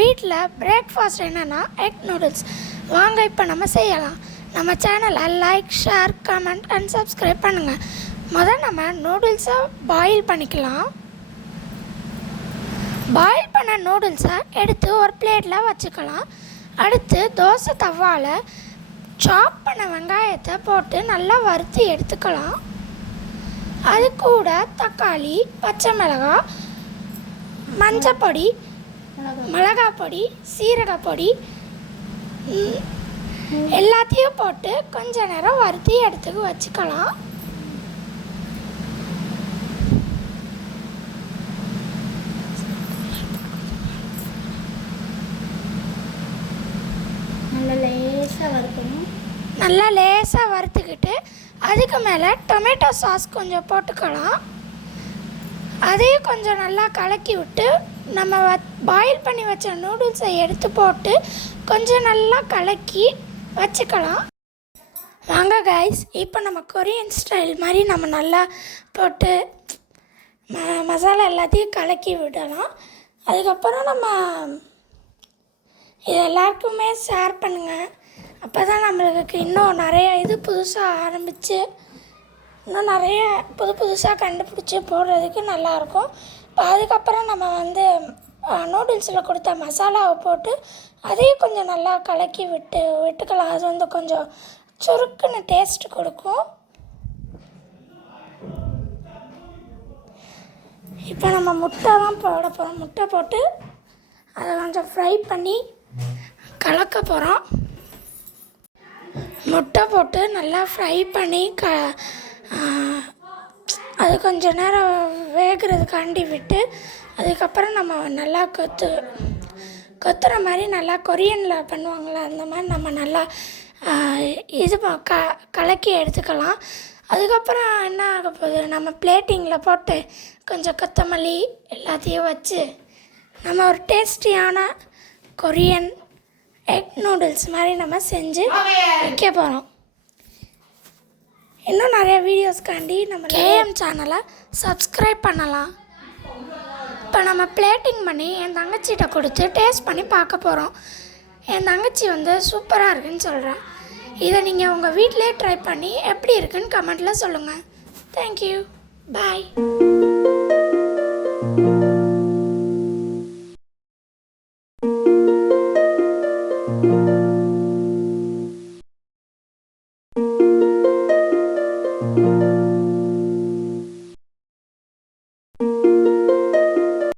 வீட்டில் பிரேக்ஃபாஸ்ட் என்னென்னா egg noodles. வாங்க இப்போ நம்ம செய்யலாம். நம்ம சேனலை like, share, comment and subscribe பண்ணுங்கள். நம்ம நூடுல்ஸை பாயில் பண்ணிக்கலாம். பாயில் பண்ண நூடுல்ஸை எடுத்து ஒரு பிளேட்டில் வச்சுக்கலாம். அடுத்து தோசை தவாவில் சாப் பண்ண வெங்காயத்தை போட்டு நல்லா வறுத்து எடுத்துக்கலாம். அது கூட தக்காளி, பச்சை மிளகாய், மஞ்சப்பொடி, மிளகாப்பொடி, சீரகப்பொடி எல்லாத்தையும் போட்டு கொஞ்ச நேரம் வறுத்து எடுத்துக்கு வச்சுக்கலாம். நல்லா லேசாக வறுத்துக்கிட்டு அதுக்கு மேலே டொமேட்டோ சாஸ் கொஞ்சம் போட்டுக்கலாம். அதையும் கொஞ்சம் நல்லா கலக்கி விட்டு நம்ம பாயில் பண்ணி வச்ச நூடுல்ஸை எடுத்து போட்டு கொஞ்சம் நல்லா கலக்கி வச்சுக்கலாம். வாங்க கைஸ், இப்போ நம்ம கொரியன் ஸ்டைல் மாதிரி நம்ம நல்லா போட்டு மசாலா எல்லாத்தையும் கலக்கி விடலாம். அதுக்கப்புறம் நம்ம இது எல்லாருக்குமே ஷேர் பண்ணுங்கள். அப்போ தான் நம்மளுக்கு இன்னும் நிறைய இது புதுசாக ஆரம்பித்து இன்னும் நிறைய புதுசாக கண்டுபிடிச்சி போடுறதுக்கு நல்லாயிருக்கும். இப்போ அதுக்கப்புறம் நம்ம நூடுல்ஸில் கொடுத்த மசாலாவை போட்டு அதையும் கொஞ்சம் நல்லா கலக்கி விட்டுக்கலாம். அது கொஞ்சம் சுருக்குன்னு டேஸ்ட் கொடுக்கும். இப்போ நம்ம முட்டை தான் போட போகிறோம். முட்டை போட்டு அதை கொஞ்சம் ஃப்ரை பண்ணி கலக்க போகிறோம். முட்டை போட்டு நல்லா ஃப்ரை பண்ணி அது கொஞ்சம் நேரம் வேகிறதுக்காண்டி விட்டு அதுக்கப்புறம் நம்ம நல்லா கொத்துற மாதிரி நல்லா கொரியனில் பண்ணுவாங்களே அந்த மாதிரி நம்ம நல்லா இது கலக்கி எடுத்துக்கலாம். அதுக்கப்புறம் என்ன ஆக போகுது, நம்ம பிளேட்டிங்கில் போட்டு கொஞ்சம் கொத்தமல்லி எல்லாத்தையும் வச்சு நம்ம ஒரு டேஸ்டியான கொரியன் எக் நூடுல்ஸ் மாதிரி நம்ம செஞ்சு வைக்க போகிறோம். இன்னும் நிறைய வீடியோஸ்க்காண்டி நம்ம கேஎம் சேனலை சப்ஸ்கிரைப் பண்ணலாம். இப்போ நம்ம பிளேட்டிங் பண்ணி என் தங்கச்சிகிட்ட கொடுத்து டேஸ்ட் பண்ணி பார்க்க போகிறோம். என் தங்கச்சி சூப்பராக இருக்குன்னு சொல்கிறேன். இதை நீங்கள் உங்கள் வீட்டிலே ட்ரை பண்ணி எப்படி இருக்குன்னு கமெண்ட்டில் சொல்லுங்கள். தேங்க்யூ, பாய்.